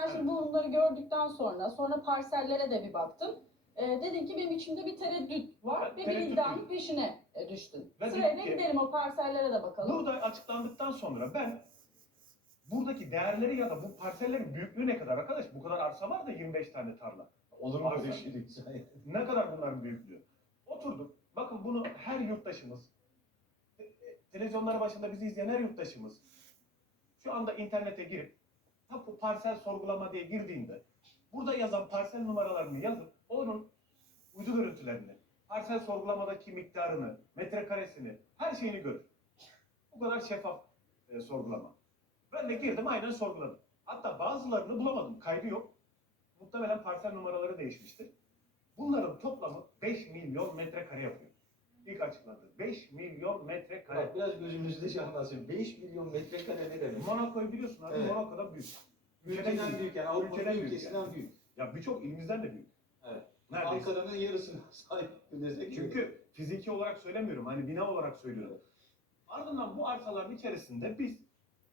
Sen şimdi bunları gördükten sonra, sonra parsellere de bir baktın. Ee, dedin ki benim içimde bir tereddüt var ve bir tereddüt iddianın peşine e, düştün. Ve Sırayla dedim ki- gidelim o parsellere de bakalım. Burada açıklandıktan sonra ben buradaki değerleri ya da bu parsellerin büyüklüğü ne kadar arkadaş? Bu kadar arsa var da 25 tane tarla. Olur mu öyle şey? Ne kadar bunların büyüklüğü? Oturduk. Bakın bunu her yurttaşımız, te- e, televizyonları başında bizi izleyen her yurttaşımız şu anda internete girip tapu parsel sorgulama diye girdiğinde burada yazan parsel numaralarını yazıp onun uydu görüntülerini, parsel sorgulamadaki miktarını, metrekaresini, her şeyini görür. Bu kadar şeffaf e, sorgulama. Ben de girdim aynen sorguladım. Hatta bazılarını bulamadım. Kaydı yok. Muhtemelen parsel numaraları değişmiştir. Bunların toplamı 5 milyon metrekare yapıyor. İlk açıkladı. 5 milyon metrekare. Bak biraz gözümüzde canlansın. 5 milyon metrekare ne demek? Monaco'yu biliyorsun abi. Evet. Monaco'da büyük. Ülkeden büyük yani Avrupa'nın ülkesinden yani. büyük. Ya birçok ilimizden de büyük. Evet. Neredeyse. Ankara'nın yarısına sahip desek. Çünkü fiziki olarak söylemiyorum. Hani bina olarak söylüyorum. Ardından bu arsaların içerisinde biz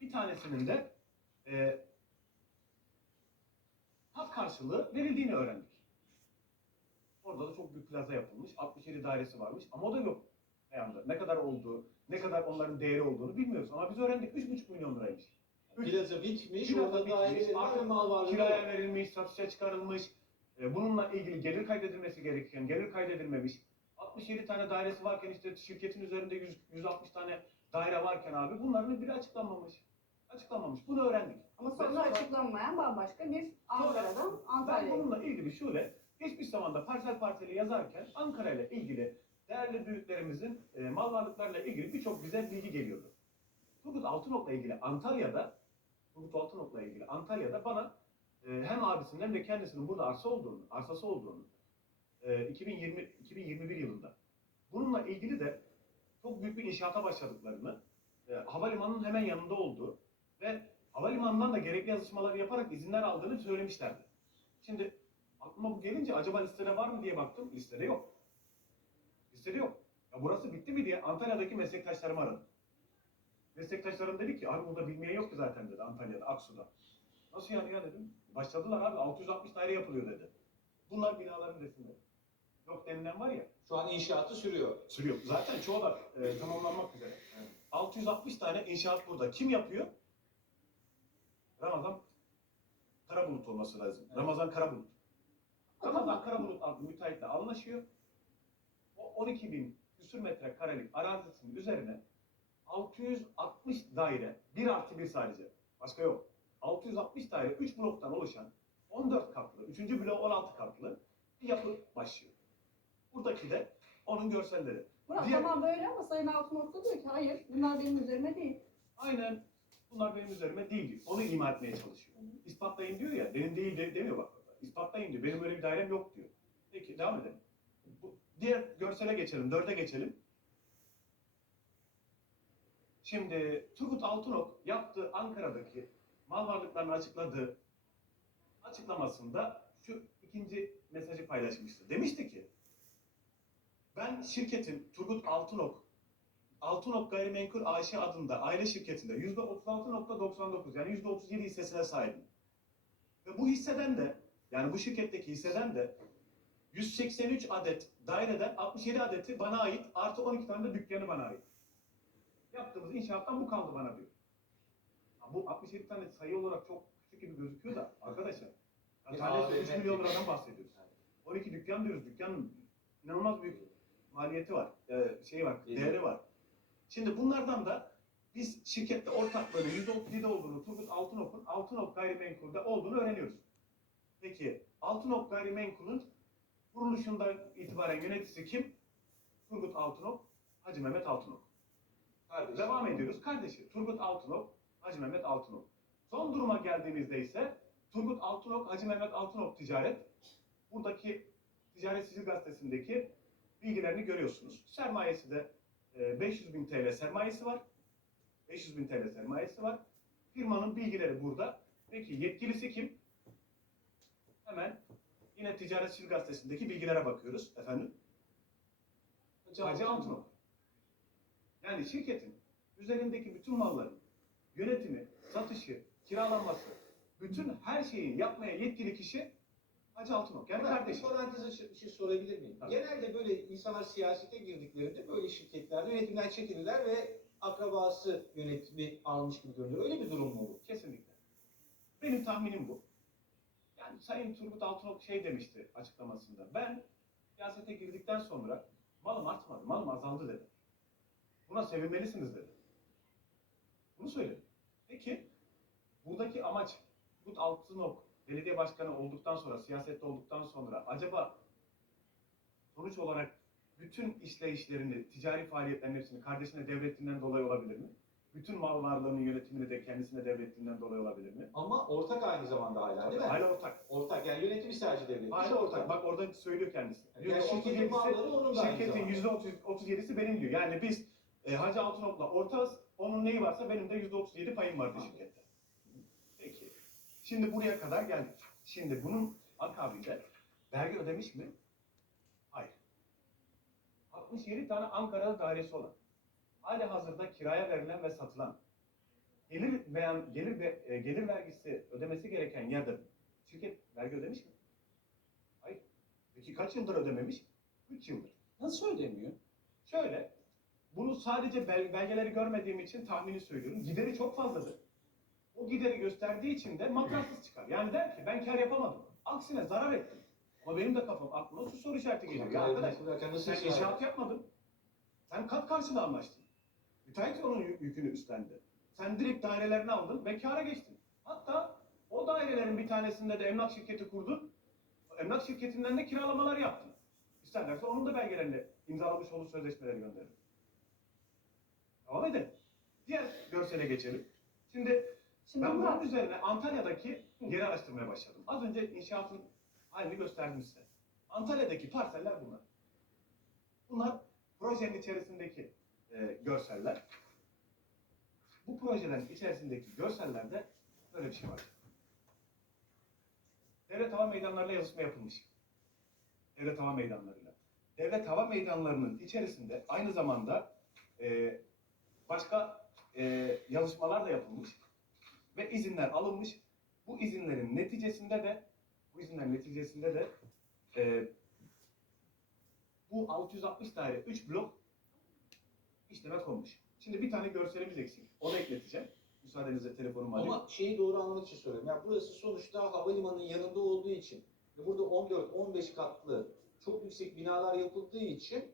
bir tanesinin de e, hak karşılığı verildiğini öğrendik. Orada da çok büyük plaza yapılmış. 67 dairesi varmış ama o da yok. Ayağında. Ne kadar olduğu, ne kadar onların değeri olduğunu bilmiyoruz. Ama biz öğrendik 3,5 milyon liraymış. Üç- Plaza bitmiş, Plaza orada bitmiş, daire artık var ve mal varlığı kiraya verilmiş, satışa çıkarılmış. E, bununla ilgili gelir kaydedilmesi gereken gelir kaydedilmemiş. 67 tane dairesi varken işte şirketin üzerinde 100, 160 tane daire varken abi bunların biri açıklanmamış. Açıklanmamış. Bunu öğrendik. Ama sonra açıklanmayan bambaşka bir Ankara'dan Ben Antalya'ya. bununla ilgili şöyle, geçmiş zamanda parsel parseli yazarken Ankara ile ilgili değerli büyüklerimizin e, mal varlıklarla ilgili birçok bize bilgi geliyordu. Turgut Altınok'la ilgili Antalya'da, Turgut Altınok'la ilgili Antalya'da bana e, hem abisinin hem de kendisinin burada arsa olduğunu, arsası olduğunu e, 2020 2021 yılında. Bununla ilgili de çok büyük bir inşaata başladıklarını, e, havalimanının hemen yanında olduğu ve havalimanından da gerekli yazışmaları yaparak izinler aldığını söylemişlerdi. Şimdi aklıma bu gelince acaba listede var mı diye baktım. Listede yok. Listede yok. Ya burası bitti mi diye Antalya'daki meslektaşlarımı aradım. Meslektaşlarım dedi ki abi burada bilmeyen yok ki zaten dedi Antalya'da, Aksu'da. Nasıl yani ya dedim. Başladılar abi 660 daire yapılıyor dedi. Bunlar binaların resimleri. Yok denilen var ya. Şu an inşaatı sürüyor. Sürüyor. Zaten çoğu da e, tamamlanmak üzere. 660 tane inşaat burada. Kim yapıyor? Ramazan Karabulut olması lazım. Evet. Ramazan Karabulut. Ramazan Karabulut adlı müteahhitle anlaşıyor. O 12 bin küsür metre karelik arazisinin üzerine 660 daire, 1 artı 1 sadece. Başka yok. 660 daire 3 bloktan oluşan 14 katlı, 3. blok 16 katlı bir yapı başlıyor. Buradaki de onun görselleri. Murat Diğer- tamam böyle ama Sayın Altınok da diyor ki hayır bunlar benim üzerime değil. Aynen bunlar benim üzerime değil diyor. Onu ima etmeye çalışıyor. İspatlayın diyor ya, benim değil de, demiyor bak. İspatlayın diyor, benim öyle bir dairem yok diyor. Peki devam edelim. Bu, diğer görsele geçelim, dörde geçelim. Şimdi Turgut Altınok yaptığı Ankara'daki mal varlıklarını açıkladığı açıklamasında şu ikinci mesajı paylaşmıştı. Demişti ki, ben şirketin Turgut Altınok Altınok Gayrimenkul AŞ adında aile şirketinde %36.99 yani %37 hissesine sahibim. Ve bu hisseden de yani bu şirketteki hisseden de 183 adet daireden 67 adeti bana ait artı 12 tane de dükkanı bana ait. Yaptığımız inşaattan bu kaldı bana diyor. Ya bu 67 tane sayı olarak çok küçük gibi gözüküyor da arkadaşlar. Ya Bir tanesi 3 AVM milyon liradan bahsediyoruz. 12 dükkan diyoruz. Dükkanın inanılmaz büyük maliyeti var. Ee, şey var, değeri var. Şimdi bunlardan da biz şirkette ortaklığının %37 olduğunu Turgut Altınok'un Altınok Gayrimenkul'de olduğunu öğreniyoruz. Peki Altınok Gayrimenkul'ün kuruluşundan itibaren yöneticisi kim? Turgut Altınok, Hacı Mehmet Altınok. Kardeşim. Devam ediyoruz. Kardeşi Turgut Altınok, Hacı Mehmet Altınok. Son duruma geldiğimizde ise Turgut Altınok, Hacı Mehmet Altınok Ticaret. Buradaki Ticaret Sicil Gazetesi'ndeki bilgilerini görüyorsunuz. Sermayesi de e, 500 bin TL sermayesi var. 500 bin TL sermayesi var. Firmanın bilgileri burada. Peki yetkilisi kim? Hemen yine Ticaret Sicil Gazetesi'ndeki bilgilere bakıyoruz efendim. Hacı Altınok. Yani şirketin üzerindeki bütün malların yönetimi, satışı, kiralanması, bütün her şeyi yapmaya yetkili kişi Hacı Altınok. Yani kardeşim. parantez açıp bir şey sorabilir miyim? Tabii. Genelde böyle insanlar siyasete girdiklerinde böyle şirketlerde yönetimden çekilirler ve akrabası yönetimi almış gibi görünür. Öyle bir durum mu bu? Kesinlikle. Benim tahminim bu. Yani Sayın Turgut Altınok şey demişti açıklamasında. Ben siyasete girdikten sonra malım artmadı, malım azaldı dedi. Buna sevinmelisiniz dedi. Bunu söyledi. Peki buradaki amaç Turgut Altınok belediye başkanı olduktan sonra, siyasette olduktan sonra acaba sonuç olarak bütün işleyişlerini, ticari faaliyetlerin hepsini kardeşine devrettiğinden dolayı olabilir mi? Bütün mal varlığının yönetimini de kendisine devrettiğinden dolayı olabilir mi? Ama ortak aynı zamanda hala değil mi? Hala ortak. Ortak yani yönetimi sadece devlet. Hala ortak. Bak orada söylüyor kendisi. Yani Diyor şirketin 37'si malları onun da şirketin yüzde otuz- 37'si benim diyor. Yani biz e, Hacı Altınok'la ortağız. Onun neyi varsa benim de yüzde 37 payım vardı Anladım. şirkette. Peki. Şimdi buraya kadar geldik. Şimdi bunun akabinde vergi ödemiş mi? Hayır. 67 tane Ankara'da dairesi olan, hali hazırda kiraya verilen ve satılan, gelir beyan gelir ve e, gelir vergisi ödemesi gereken yerde şirket vergi ödemiş mi? Hayır. Peki kaç yıldır ödememiş? 3 yıldır. Nasıl ödemiyor? Şöyle, bunu sadece bel- belgeleri görmediğim için tahmini söylüyorum. Gideri çok fazladır. O gideri gösterdiği için de matraksız çıkar. Yani der ki ben kar yapamadım. Aksine zarar ettim. Ama benim de kafam aklıma şu soru işareti geliyor. Ya arkadaş işler? inşaat yapmadın. Sen kat karşılığı anlaştın. Müteahhit onun yü- yükünü üstlendi. Sen direkt dairelerini aldın ve kâra geçtin. Hatta o dairelerin bir tanesinde de emlak şirketi kurdun. Emlak şirketinden de kiralamalar yaptın. İsterlerse onun da belgelerini imzalamış olduğu sözleşmeleri gönderin. Devam edelim. Diğer görsele geçelim. Şimdi Şimdi ben bunun üzerine Antalya'daki yeri araştırmaya başladım. Az önce inşaatın halini gösterdim size. Antalya'daki parseller bunlar. Bunlar projenin içerisindeki e, görseller. Bu projelerin içerisindeki görsellerde böyle bir şey var. Devlet hava meydanlarıyla yazışma yapılmış. Devlet hava meydanlarıyla. Devlet hava meydanlarının içerisinde aynı zamanda e, başka e, yazışmalar da yapılmış ve izinler alınmış. Bu izinlerin neticesinde de bu izinlerin neticesinde de e, bu 660 daire 3 blok işleme konmuş. Şimdi bir tane görselimiz eksik. Onu ekleteceğim. Müsaadenizle telefonumu alayım. Ama şeyi doğru anlamak için söylüyorum. Ya burası sonuçta havalimanının yanında olduğu için ve burada 14-15 katlı çok yüksek binalar yapıldığı için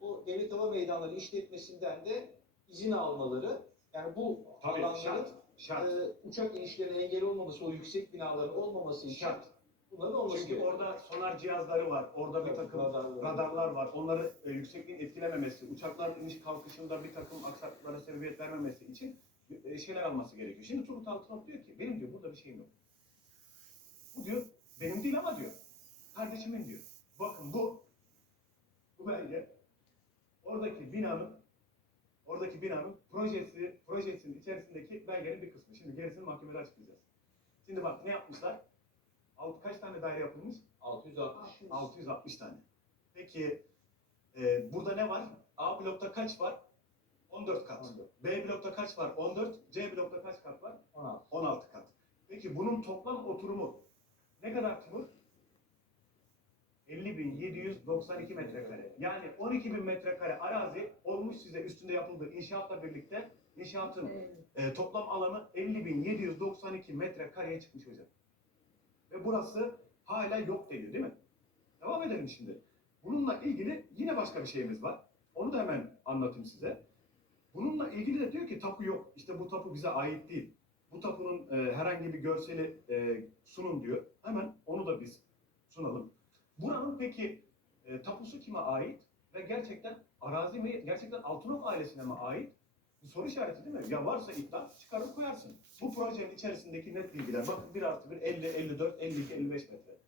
o devlet hava meydanları işletmesinden de izin almaları yani bu Tabii alanların şart. Şart. e, uçak inişlerine engel olmaması, o yüksek binaların olmaması için şart. Bunların olması Çünkü gerekiyor. orada sonar cihazları var. Orada bir takım Radarlar. radarlar var. Onları e, yüksekliğin etkilememesi, uçakların iniş kalkışında bir takım aksaklıklara sebebiyet vermemesi için e, şeyler alması gerekiyor. Şimdi Turgut Altınok diyor ki benim diyor burada bir şeyim yok. Bu diyor benim değil ama diyor. Kardeşimin diyor. Bakın bu bu belge oradaki binanın oradaki binanın projesi projesinin içerisindeki belgenin bir kısmı. Şimdi gerisini mahkemede açıklayacağız. Şimdi bak ne yapmışlar? Alt, kaç tane daire yapılmış? 660. 660 tane. Peki e, burada ne var? A blokta kaç var? 14 kat. 14. B blokta kaç var? 14. C blokta kaç kat var? 16. 16 kat. Peki bunun toplam oturumu ne kadar Timur? 50.792 metrekare. Yani 12.000 metrekare arazi olmuş size üstünde yapıldığı inşaatla birlikte inşaatın e, e, toplam alanı 50.792 metrekareye çıkmış hocam. Ve burası hala yok deniyor değil mi? Devam edelim şimdi. Bununla ilgili yine başka bir şeyimiz var. Onu da hemen anlatayım size. Bununla ilgili de diyor ki tapu yok. İşte bu tapu bize ait değil. Bu tapunun e, herhangi bir görseli e, sunun diyor. Hemen onu da biz sunalım. Buranın peki e, tapusu kime ait? Ve gerçekten arazi mi, gerçekten Altınok ailesine mi ait? Bir soru işareti değil mi? Ya varsa iddia çıkarıp koyarsın. Bu projenin içerisindeki net bilgiler. Bakın 1 artı 1, 50, 54, 52, 55 metre.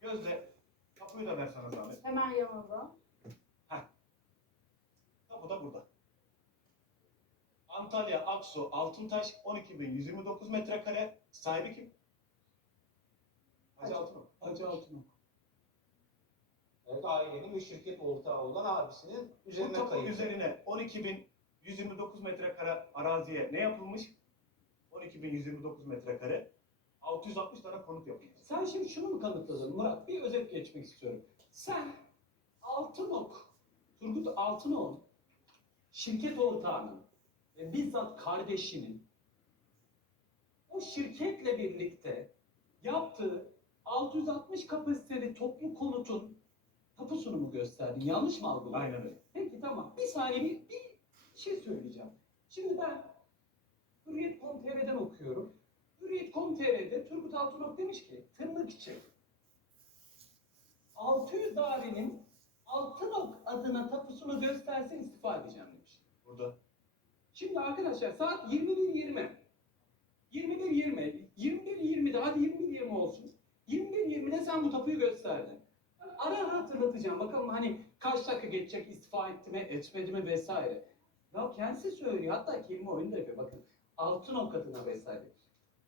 Gözde tapuyu da ver sana zahmet. hemen yanında. Tapu da burada. Antalya, Aksu, Altıntaş 12.129 metrekare. Sahibi kim? Hacı Altınok. Hacı Altınok. Evet, ailenin ve şirket ortağı olan abisinin üzerine kayıtlı. üzerine 12.129 metrekare araziye ne yapılmış? 12.129 metrekare. 660 tane konut yapılmış. Sen şimdi şunu mu kanıtladın Murat? Bir özet geçmek istiyorum. Sen Altınok, Turgut Altınok'un şirket ortağının ve bizzat kardeşinin o şirketle birlikte yaptığı 660 kapasiteli toplu konutun tapusunu mu gösterdin? Yanlış mı algıladın? Aynen öyle. Peki tamam. Bir saniye bir, bir şey söyleyeceğim. Şimdi ben Hürriyet.com.tr'den okuyorum. Hürriyet.com.tr'de Turgut Altınok demiş ki tırnak içi 600 dairenin Altınok adına tapusunu göstersin istifa edeceğim demiş. Burada Şimdi arkadaşlar saat 21.20. 21.20. 21.20'de hadi 21.20 olsun. 21.20'de sen bu tapuyu gösterdin. Ara ara hatırlatacağım. Bakalım hani kaç dakika geçecek istifa etti mi etmedi mi vesaire. Ya kendisi söylüyor. Hatta kelime oyunu da yapıyor. Bakın Altınok adına vesaire.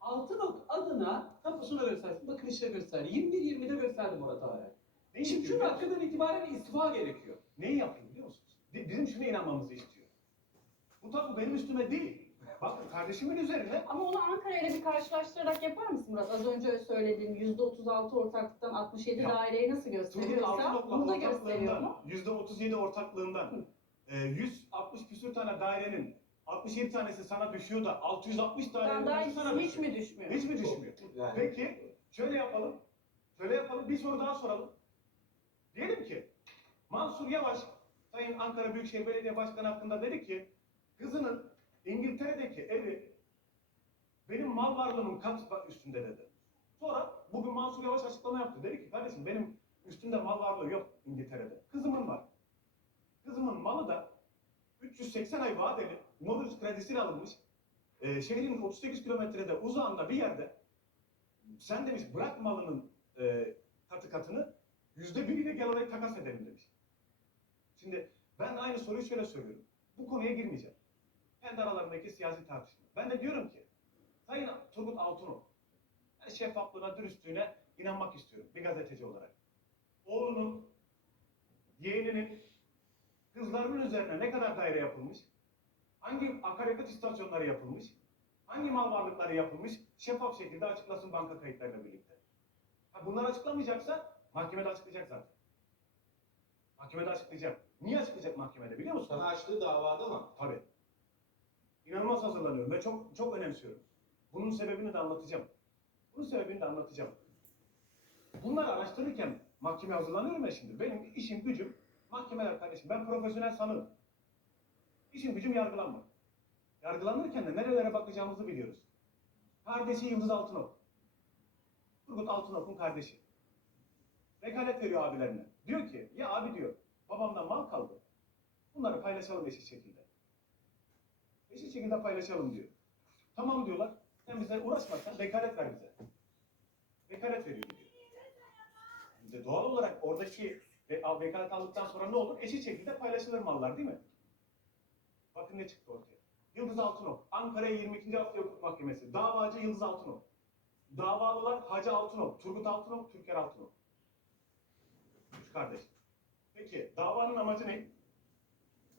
Altınok adına tapusunu göstersin. Bakın işte gösterdi. 21.20'de gösterdi Murat ne Şimdi şu dakikadan itibaren istifa gerekiyor. Neyi yapayım biliyor musunuz? Bi- Bizim şuna inanmamızı istiyor. Bu tapu benim üstüme değil. Bak kardeşimin üzerine Ama onu Ankara ile bir karşılaştırarak yapar mısın Murat? Az önce söylediğim %36 ortaklıktan 67 Ya, daireyi nasıl gösteriyorsa bunu da gösteriyor mu? ortaklığından, %37 ortaklığından e, 160 küsür tane dairenin 67 tanesi sana düşüyor da 660 Ben daha dairenin sana hiç, hiç düşüyor. mi düşmüyor? Hiç mi düşmüyor? Yani Peki şöyle yapalım. Şöyle yapalım. Bir soru daha soralım. Diyelim ki Mansur Yavaş Sayın Ankara Büyükşehir Belediye Başkanı hakkında dedi ki kızının İngiltere'deki evi benim mal varlığımın kat üstünde dedi. Sonra bugün Mansur Yavaş açıklama yaptı. Dedi ki kardeşim benim üstünde mal varlığı yok İngiltere'de. Kızımın var. Kızımın malı da 380 ay vadeli mortgage kredisiyle alınmış. Ee, şehrin 38 kilometrede uzağında bir yerde sen demiş bırak malının e, katı katını yüzde biriyle gel orayı takas edelim demiş. Şimdi ben aynı soruyu şöyle söylüyorum. Bu konuya girmeyeceğim. Kendi aralarındaki siyasi tartışma. Ben de diyorum ki Sayın Turgut Altınok ben şeffaflığına, dürüstlüğüne inanmak istiyorum bir gazeteci olarak. Oğlunun, yeğeninin, kızlarının üzerine ne kadar daire yapılmış? Hangi akaryakıt istasyonları yapılmış? Hangi mal varlıkları yapılmış? Şeffaf şekilde açıklasın banka kayıtlarıyla birlikte. Ha, bunlar açıklamayacaksa mahkemede açıklayacak zaten. Mahkemede açıklayacak. Niye açıklayacak mahkemede biliyor musun? sana açtığı davada mı? Tabii. İnanılmaz hazırlanıyorum ve çok çok önemsiyorum. Bunun sebebini de anlatacağım. Bunun sebebini de anlatacağım. Bunları araştırırken mahkeme hazırlanıyorum ya şimdi. Benim işim gücüm mahkemeler kardeşim. Ben profesyonel sanığım. İşim gücüm yargılanmak. Yargılanırken de nerelere bakacağımızı biliyoruz. Kardeşi Yıldız Altınok. Turgut Altınok'un kardeşi. Vekalet veriyor abilerine. Diyor ki ya abi diyor babamdan mal kaldı. Bunları paylaşalım eşit şekilde. Eşit şekilde paylaşalım diyor. Tamam diyorlar. Sen bize uğraşma sen vekalet ver bize. Vekalet veriyor diyor. Bize doğal olarak oradaki ve al- vekalet aldıktan sonra ne olur? Eşit şekilde paylaşılır mallar değil mi? Bakın ne çıktı ortaya. Yıldız Altınok, Ankara 22. Asya Hukuk Mahkemesi, davacı Yıldız Altınok. Davalılar Hacı Altınok, Turgut Altınok, Türker Altınok. Üç kardeş. Peki davanın amacı ne?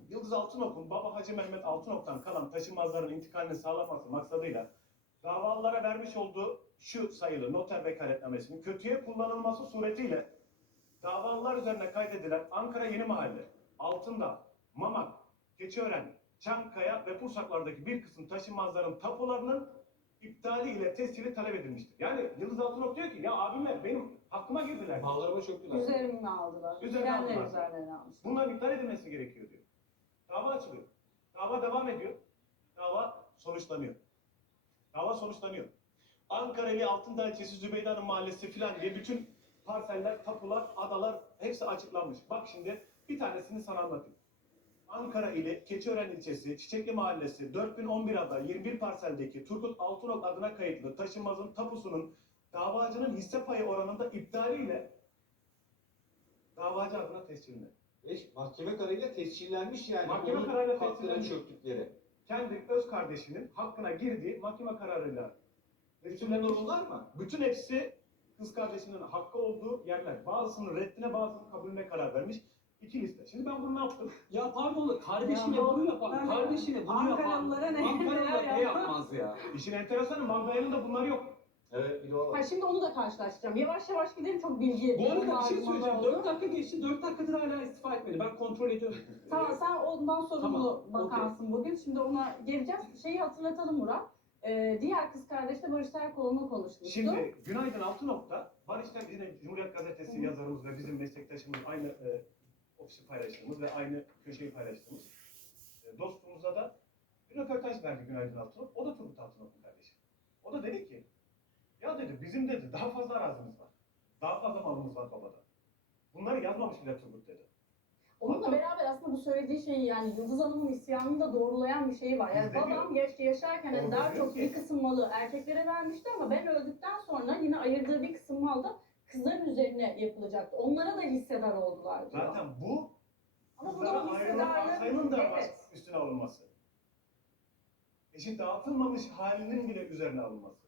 Yıldız Altınok'un baba Hacı Mehmet Altınok'tan kalan taşınmazların intikalini sağlaması maksadıyla davalılara vermiş olduğu şu sayılı noter vekaletnamesinin kötüye kullanılması suretiyle davalılar üzerine kaydedilen Ankara Yeni Mahalle, Altındağ, Mamak, Keçiören, Çankaya ve Pursaklar'daki bir kısım taşınmazların tapularının iptali ile tescili talep edilmiştir. Yani Yıldız Altınok diyor ki ya abime benim hakkıma girdiler. Mallarıma çöktüler. Üzerime aldılar. Üzerine Kendileri aldılar. üzerlerine almışlar. Bunların iptal edilmesi gerekiyor diyor. Dava açılıyor. Dava devam ediyor. Dava sonuçlanıyor. Dava sonuçlanıyor. Ankara'lı Altındağ ilçesi Zübeyde Hanım Mahallesi filan diye bütün parseller, tapular, adalar hepsi açıklanmış. Bak şimdi bir tanesini sana anlatayım. Ankara ile Keçiören ilçesi Çiçekli Mahallesi 4011 ada 21 parseldeki Turgut Altınok adına kayıtlı taşınmazın tapusunun davacının hisse payı oranında iptaliyle davacı adına tescilinde. Ve mahkeme kararıyla tescillenmiş yani. Mahkeme onun kararıyla tescillenmiş. çöktükleri. kendi öz kardeşinin hakkına girdiği mahkeme kararıyla Bütün bunlar mı? bütün hepsi kız kardeşinin hakkı olduğu yerler. Bazısının reddine bazısının kabulüne karar vermiş. İki liste. Şimdi ben bunu ne yaptım? Ya pardon kardeşine bunu Evet. kardeşine bunu yapan. Ankaralılara ne- Ankaralılar ne yapmaz? ya? İşin enteresanı Mangaya'nın da bunlar yok. Evet bir de o Ha, şimdi onu da karşılaştıracağım. Yavaş yavaş gidelim çok bilgi. Bu arada bir şey söyleyeceğim. oldu. 4 dakika geçti. 4 dakikadır hala istifa etmedi. Ben kontrol ediyorum. Tamam sen ondan sorumlu Tamam, bakarsın bugün. Şimdi ona geleceğiz. Şeyi hatırlatalım Murat. Ee, diğer kız kardeş de Barış Terkoğlu'nu konuşmuştu. Şimdi Günaydın Altınok'ta Barış da bizim Cumhuriyet Gazetesi Hı. yazarımız ve bizim meslektaşımız aynı e, ofisi paylaştığımız ve aynı köşeyi paylaştığımız e, dostumuza da bir röportaj verdi Günaydın Altınok. O da Turgut Altınok'un kardeşi. O da dedi ki ya dedi bizim dedi daha fazla arazimiz var. Daha fazla malımız var babada. Bunları yazmamış bile Turgut dedi. Onunla beraber aslında bu söylediği şeyi yani Yıldız Hanım'ın isyanını da doğrulayan bir şey var. Yani babam yaş, yaşarken hani daha çok bir kısım malı erkeklere vermişti ama ben öldükten sonra yine ayırdığı bir kısım mal da kızların üzerine yapılacaktı. Onlara da hissedar oldular diyor. Zaten bu ama bu kızlara da o ayrılan arsayının hissedarlığın da evet. üstüne alınması. Eşit dağıtılmamış halinin bile üzerine alınması.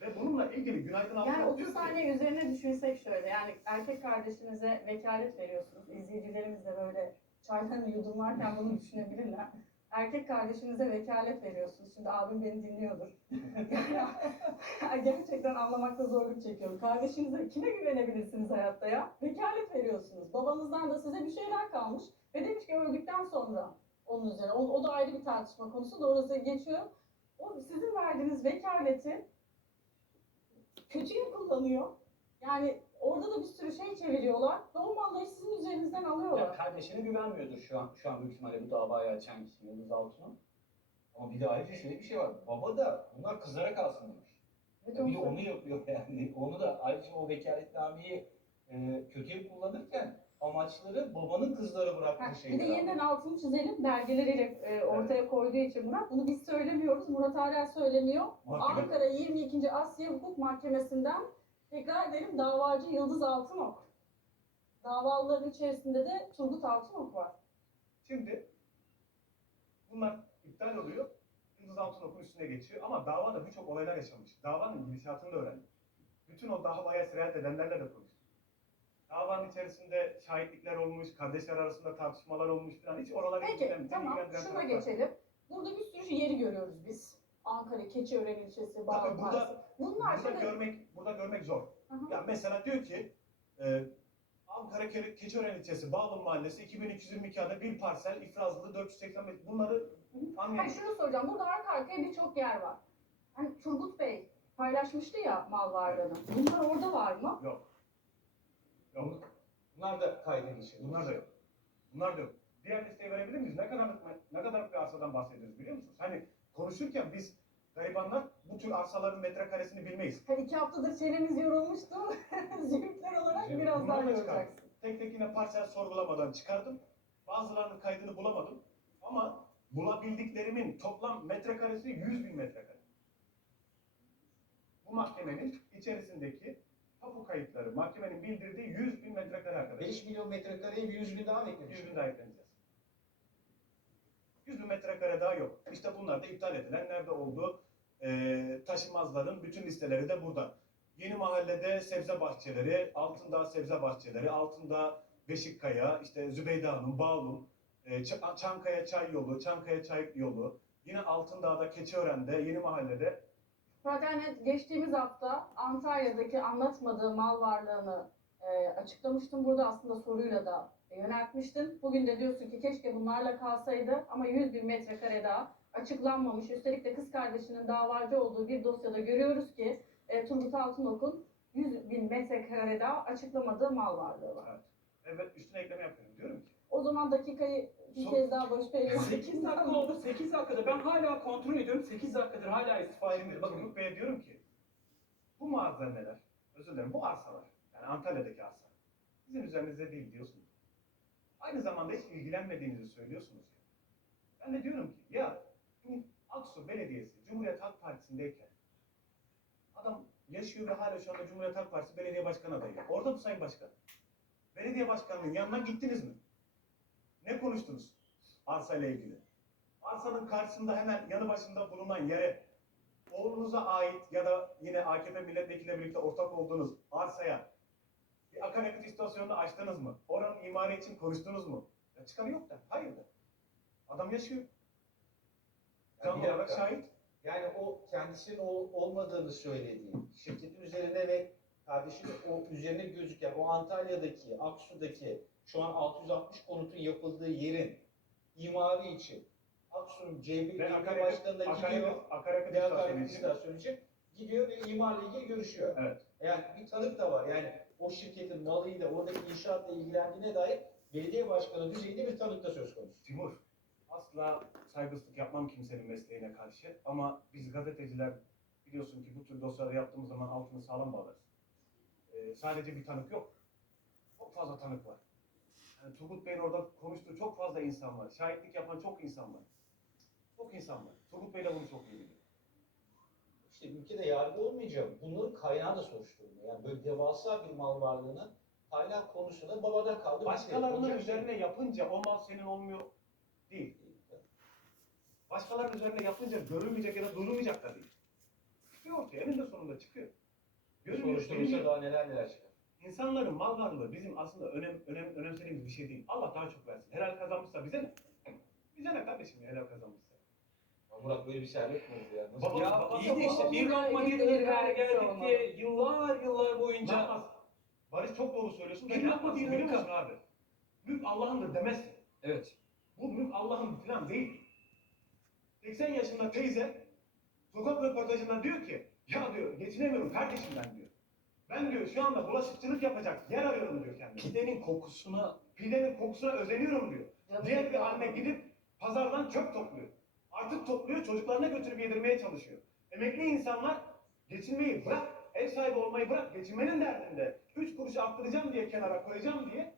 Ve bununla ilgili Günaydın Yani Altınok 30 diyor ki saniye üzerine düşünsek şöyle yani erkek kardeşinize vekalet veriyorsunuz. İzleyicilerimiz de böyle çaylarını yudumlarken bunu düşünebilirler. Erkek kardeşinize vekalet veriyorsunuz. Şimdi abim beni dinliyordur. Yani gerçekten anlamakta zorluk çekiyorum. Kardeşinize kime güvenebilirsiniz hayatta ya? Vekalet veriyorsunuz. Babanızdan da size bir şeyler kalmış. Ve demiş ki öldükten sonra onun üzerine. O, o da ayrı bir tartışma konusu. da orası geçiyor. O sizin verdiğiniz vekaleti kötüye kullanıyor. Yani orada da bir sürü şey çeviriyorlar o malları sizin üzerinizden alıyorlar. kardeşine güvenmiyordur şu an şu an büyük ihtimalle bu davayı açan kişi Yıldız Altun'un. Ama bir de ayrıca şöyle bir şey var. Baba da bunlar kızlara kalsın demiş. Evet, Ya bir de onu- onu yapıyor yani. Onu da ayrıca o vekaletnameyi e, kötüye kullanırken amaçları babanın kızlara Ha, bıraktığı bir de şeyler. yeniden altını çizelim. Belgeleriyle e, ortaya koyduğu için Murat. Bunu biz söylemiyoruz. Murat Arel söylemiyor. Mahkeme- Ankara 22. Asya Hukuk Mahkemesi'nden tekrar edelim davacı Yıldız Altınok. Davalıların içerisinde de Turgut Altınok var. Şimdi bunlar iptal oluyor. Yıldız Altınok'un üstüne geçiyor ama davada birçok olaylar yaşanmış. Davanın gidişatını da öğrendik. Bütün o davaya sirayet edenlerle de konuştuk. Davanın içerisinde şahitlikler olmuş, kardeşler arasında tartışmalar olmuş falan. Hiç oralara Peki ilgilen- tamam ilgilendiren şuna taraflar. geçelim. Burada bir sürü yeri görüyoruz biz. Ankara, Keçiören ilçesi, Bağlı burada-. Bunlar Burada şimdi... görmek, burada görmek zor. Hı hı. Ya mesela diyor ki e, Ankara Ke- Keçiören ilçesi Bağlı Mahallesi 2222 adı bir parsel ifrazlı 485 bunları Hayır anlayalım. şunu soracağım. Burada arka arkaya birçok yer var. Hani Turgut Bey paylaşmıştı ya mal varlığını. Bunlar orada var mı? Yok. Yok. bunlar da kaydedilmiş. Bunlar da yok. Bunlar da yok. Diğer listeyi verebilir miyiz? Ne kadarlık ne kadarlık bir arsadan bahsediyoruz biliyor musunuz? Hani konuşurken biz garibanlar bu tür arsaların metrekaresini bilmeyiz. Hani iki haftadır çenemiz yorulmuştu. Zümrütler olarak Zümrüt. biraz daha yoracaksın. Tek tek yine parsel sorgulamadan çıkardım. Bazılarının kaydını bulamadım. Ama bulabildiklerimin toplam metrekaresi 100 bin metrekare. Bu mahkemenin içerisindeki tapu kayıtları, mahkemenin bildirdiği 100 bin metrekare arkadaşlar. 5 milyon metrekareye bir 100 bin daha mı eklemiş? 100 bin daha ekleneceğiz. 100 bin metrekare daha yok. İşte bunlar da iptal edilen nerede oldu? Ee, taşımazların bütün listeleri de burada. Yeni mahallede sebze bahçeleri, Altındağ sebze bahçeleri, Altındağ Beşikkaya, işte Zübeyde Hanım, Bağlum, e, Ç- Çankaya Çay Yolu, Çankaya Çay Yolu, yine Altındağ'da Keçiören'de, Yeni Mahallede Zaten geçtiğimiz hafta Antalya'daki anlatmadığı mal varlığını e, açıklamıştım. Burada aslında soruyla da yöneltmiştin. Bugün de diyorsun ki keşke bunlarla kalsaydı ama 100 bin metrekare daha açıklanmamış. Üstelik de kız kardeşinin davacı olduğu bir dosyada görüyoruz ki e, Turgut Altınok'un 100 bin metrekare daha açıklamadığı mal varlığı var. evet üstüne ekleme yapıyorum diyorum ki. O zaman dakikayı bir Son- kez daha Barış Bey'le 8 dakika oldu. 8 dakikada ben hala kontrol ediyorum. 8 dakikadır hala istifa Şimdi. Bakın Turgut Bey'e diyorum ki bu malzemeler, özür dilerim bu arsalar, yani Antalya'daki arsa bizim üzerimizde değil diyorsunuz. Aynı zamanda hiç ilgilenmediğinizi söylüyorsunuz. ya. Ben de diyorum ki ya Aksu Belediyesi Cumhuriyet Halk Partisi'ndeyken adam yaşıyor ve hala şu anda Cumhuriyet Halk Partisi belediye başkanı adayı. Orada bu Sayın Başkan. Belediye başkanının yanına gittiniz mi? Ne konuştunuz arsayla ilgili? Arsanın karşısında hemen yanı başında bulunan yere oğlunuza ait ya da yine AKP milletvekiliyle birlikte ortak olduğunuz arsaya bir akaryakıt istasyonunu açtınız mı? Oranın imarı için konuştunuz mu? Ya çıkarı yok da. Hayır da. Adam yaşıyor. Ya Canlı bir olarak şahit. Yani o kendisinin ol- olmadığını söylediği şirketin üzerine ve kardeşim o üzerine gözüken o Antalya'daki, Aksu'daki şu an 660 konutun yapıldığı yerin imarı için Aksu'nun C1 Ve Belediye akaryakıt, Başkanı'na gidiyor. akaryakıt, akaryakıt istasyonu için gidiyor ve imarla ilgili görüşüyor. Evet. Yani bir tanık da var. Yani o şirketin malıyla oradaki inşaatla ilgilendiğine dair belediye başkanı düzeyinde bir tanık da söz konusu. Timur, asla saygısızlık yapmam kimsenin mesleğine karşı ama biz gazeteciler biliyorsun ki bu tür dosyaları yaptığımız zaman altını sağlam bağlarız. Ee, sadece bir tanık yok. Çok fazla tanık var. Yani Turgut Bey'in orada konuştuğu çok fazla insan var. Şahitlik yapan çok insan var. Çok insan var. Turgut Bey de bunu çok iyi biliyor. İşte ülkede yargı olmayacak. Bunların kaynağı da soruşturuluyor. Yani böyle devasa bir mal varlığının kaynak konusunda babadan kaldı. Başkalarının şey üzerine yapınca o mal senin olmuyor değil. Başkalarının üzerine yapınca görülmeyecek ya da duyulmayacak da değil. Çıkıyor ortaya. Eninde sonunda çıkıyor. Görülüyor, Soruşturulsa daha neler neler çıkar. İnsanların mal varlığı bizim aslında önem, önem, önemsediğimiz bir şey değil. Allah daha çok versin. Helal kazanmışsa bize ne? Bize ne kardeşim ya helal kazanmışsa? Ya Murat böyle bir mi oldu ya? Nasıl Baba- Ya baba- iyi de işte bir lokma bir vergisi geldik diye yıllar yıllar boyunca Yapmaz. Barış çok doğru söylüyorsun. Bir lokma bir ırka. abi? Mülk Allah'ındır demezsin. Evet. Bu mülk Allah'ın falan değil. 80 yaşında teyze sokak röportajında diyor ki ya diyor geçinemiyorum kardeşim ben diyor. Ben diyor şu anda bulaşıkçılık yapacak yer arıyorum diyor kendine. Pidenin kokusuna Pidenin kokusuna özeniyorum diyor. Canım Diğer bir anne gidip pazardan çöp topluyor. Artık topluyor çocuklarına götürüp yedirmeye çalışıyor. Emekli insanlar geçinmeyi bırak, ev sahibi olmayı bırak, geçinmenin derdinde. Üç kuruşu arttıracağım diye kenara koyacağım diye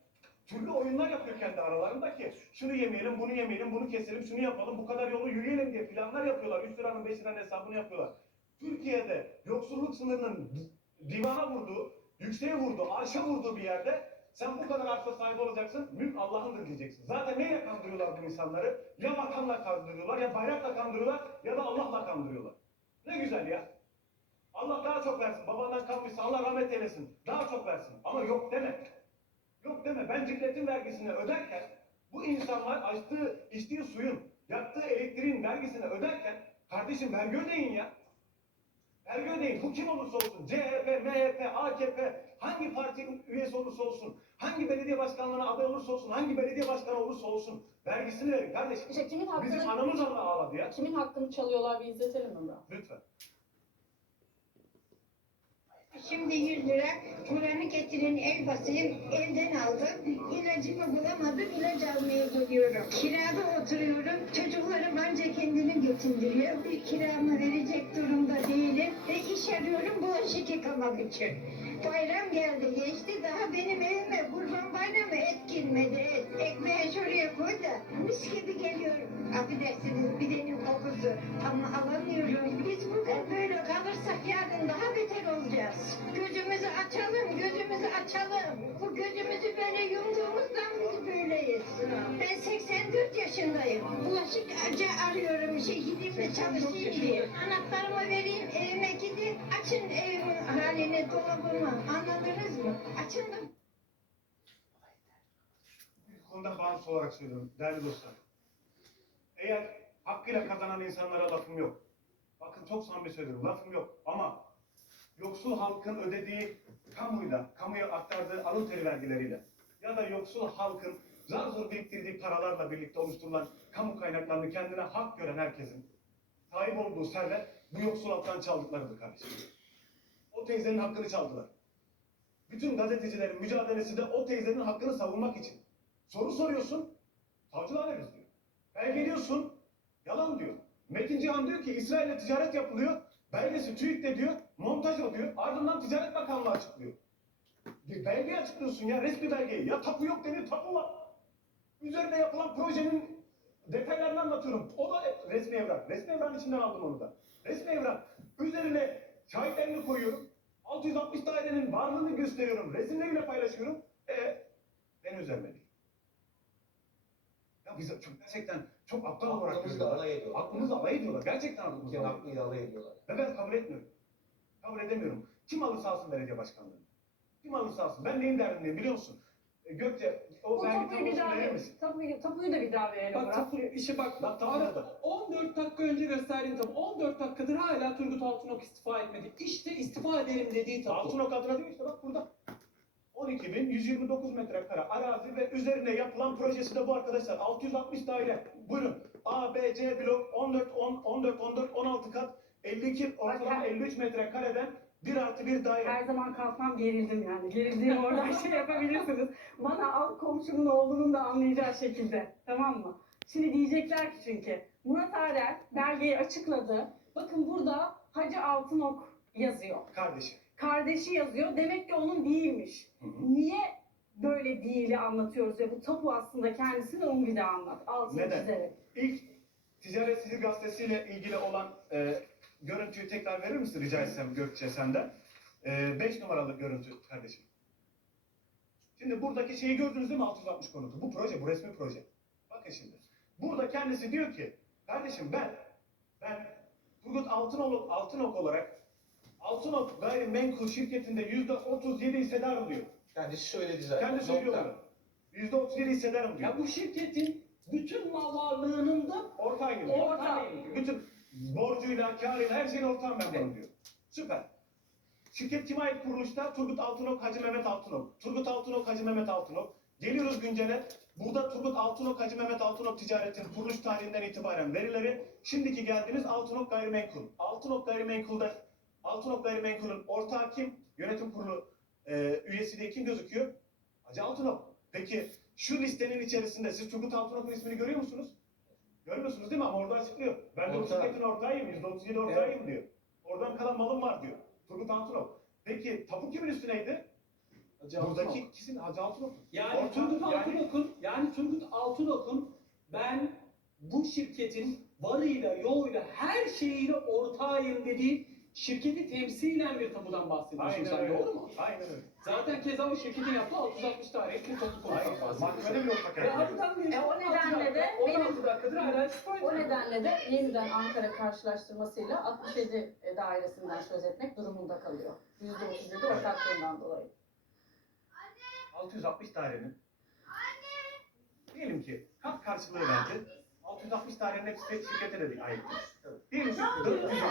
türlü oyunlar yapıyor kendi aralarında ki şunu yemeyelim, bunu yemeyelim, bunu keselim, şunu yapalım, bu kadar yolu yürüyelim diye planlar yapıyorlar. 3 liranın 5 liranın hesabını yapıyorlar. Türkiye'de yoksulluk sınırının divana vurduğu, yükseğe vurduğu, arşa vurduğu bir yerde sen bu kadar arsa sahibi olacaksın, mülk Allah'ındır diyeceksin. Zaten neyle kandırıyorlar bu insanları? Ya vatanla kandırıyorlar, ya bayrakla kandırıyorlar, ya da Allah'la kandırıyorlar. Ne güzel ya. Allah daha çok versin. Babandan kalmışsa Allah rahmet eylesin. Daha çok versin. Ama yok deme. Yok deme. Ben cikletin vergisini öderken bu insanlar açtığı, içtiği suyun, yaktığı elektriğin vergisini öderken kardeşim vergi ödeyin ya. Vergi ödeyin. Bu kim olursa olsun. CHP, MHP, AKP, hangi partinin üyesi olursa olsun, hangi belediye başkanlığına aday olursa olsun, hangi belediye başkanı olursa olsun vergisini verin kardeşim. İşte kimin Bizim hakkını, anamız Allah ağladı ya. kimin hakkını çalıyorlar bir izletelim mi? Lütfen. Şimdi 100 lira buranı getirin el basayım elden aldım. İlacımı bulamadım ilaç almaya geliyorum. Kirada oturuyorum. Çocuklarım anca kendini geçindiriyor. Bir kiramı verecek durumda değilim. Ve iş arıyorum bulaşık yıkamak için. Bayram geldi geçti daha benim evime kurban bayramı et girmedi et. Ekmeği şuraya koy da mis gibi geliyorum. Affedersiniz birenin kokusu ama alamıyorum. Açalım. Bu gözümüzü böyle yumduğumuzdan biz böyleyiz. Ben 84 yaşındayım. Bulaşık acı arıyorum, şey gideyim de çalışayım diye. Anahtarımı vereyim, evime gidin, açın evimin halini, dolabımı. Anladınız mı? Açın da Bu konuda bağımsız olarak söylüyorum değerli dostlar. Eğer hakkıyla kazanan insanlara lafım yok. Bakın çok samimi söylüyorum lafım yok ama yoksul halkın ödediği kamuyla, kamuya aktardığı alın teri vergileriyle ya da yoksul halkın zar zor biriktirdiği paralarla birlikte oluşturulan kamu kaynaklarını kendine hak gören herkesin sahip olduğu servet bu yoksul halktan çaldıklarıdır kardeşim. O teyzenin hakkını çaldılar. Bütün gazetecilerin mücadelesi de o teyzenin hakkını savunmak için. Soru soruyorsun, savcılığa veririz diyor. Belgeliyorsun, yalan diyor. Metin Cihan diyor ki İsrail'le ticaret yapılıyor. Belgesi TÜİK'te diyor, montaj diyor. Ardından Ticaret Bakanlığı açıklıyor. Bir belgeyi açıklıyorsun ya, resmi belgeyi. Ya tapu yok deniyor, tapu var. Üzerinde yapılan projenin detaylarını anlatıyorum. O da resmi evrak. Resmi evrağın içinden aldım onu da. Resmi evrak. Üzerine şahitlerini koyuyorum. 660 dairenin varlığını gösteriyorum. Resimleriyle paylaşıyorum. E ben üzerime değil. Ya biz çok gerçekten çok aptal olarak Aklımızla alay ediyorlar. Aklımızla alay ediyorlar. Gerçekten aklımızla alay ediyorlar. Ve ben kabul etmiyorum. Kabul edemiyorum. Kim alırsa alsın belediye başkanlığını. Kim alırsa alsın. Ben neyin derdindeyim biliyor musun? E, Gökçe o Bu vergi tapuyu bir tablosu daha verir verelim. misin? Tapuyu, tapuyu da bir daha verelim Bak Murat. tapu, işte bak, Bak, tapu ara- burada. 14 dakika önce gösterdiğim tapu. 14 dakikadır hala Turgut Altınok istifa etmedi. İşte istifa ederim dediği tapu. Altınok adına değil işte bak burada. 12.129 metrekare arazi ve üzerine yapılan projesi de bu arkadaşlar. 660 daire. Buyurun. A, B, C blok 14, 10, 14, 14, 16 kat. 52 ortalama Bak, 53 metrekareden 1 artı 1 daire. Her zaman kalkmam gerildim yani. Gerildiğim oradan şey yapabilirsiniz. Bana alt komşumun olduğunu da anlayacağı şekilde. Tamam mı? Şimdi diyecekler ki çünkü Murat Arel belgeyi açıkladı. Bakın burada Hacı Altınok yazıyor. Kardeşim. Kardeşi yazıyor. Demek ki onun değilmiş. Hı hı. Niye böyle değili anlatıyoruz ve bu tapu aslında kendisini onu bir daha anlat. Altını Neden? çizerek. İlk Ticaret Sizi gazetesiyle ilgili olan e, görüntüyü tekrar verir misin rica etsem Gökçe senden? 5 numaralı görüntü kardeşim. Şimdi buradaki şeyi gördünüz değil mi 660 konutu? Bu proje, bu resmi proje. Bakın şimdi. Burada kendisi diyor ki, kardeşim ben, ben Turgut Altınok, Altınok olarak Altınok Gayrimenkul şirketinde yüzde 37 hissedarım diyor. Kendisi söyledi zaten. Kendi söylüyor bunu. Yüzde 37 hissedarım diyor. Ya bu şirketin bütün mal varlığının da Ortağıyım ortağıyım. Bütün borcuyla, karıyla her şeyin ortağım ben bunun diyor. Süper. Şirket kime ait kuruluşta? Turgut Altınok, Hacı Mehmet Altınok. Turgut Altınok, Hacı Mehmet Altınok. Geliyoruz güncele. Burada Turgut Altınok, Hacı Mehmet Altınok ticaretin kuruluş tarihinden itibaren verileri. Şimdiki geldiğimiz Altınok Gayrimenkul. Altınok Gayrimenkul'da Altınok Gayrimenkul'ün ortağı kim? Yönetim kurulu e, üyesi diye kim gözüküyor? Hacı Altınok. Peki şu listenin içerisinde siz Turgut Altınok'un ismini görüyor musunuz? Görmüyorsunuz değil mi? Ama orada açıklıyor. Ben de şirketin ortağıyım. %37 ortağıyım diyor. Oradan kalan malım var diyor. Turgut Altınok. Peki tapu kimin üstüneydi? Hacı Altınok. Buradaki ikisinin Hacı Altınok. Yani Ortak, Turgut yani- Altınok'un yani Turgut Altınok'un ben bu şirketin varıyla yoğuyla her şeyiyle ortağıyım dediği şirketi temsilen bir tapudan bahsediyorsun Aynen sen öyle. doğru mu? Aynen öyle. Zaten keza o şirketin yaptığı 660 tane bir tapu konusundan Aynen. bahsediyorsun. Mahkemede bile harbiden bir E, o nedenle de 16 benim- dakikadır hala istifa O nedenle de yeniden Ankara karşılaştırmasıyla 67 dairesinden söz etmek durumunda kalıyor. %37 ortaklığından dolayı. 660 dairenin diyelim ki kat karşılığı verdi. 660 dairenin hepsi tek şirkete de ait. Diyelim ki 400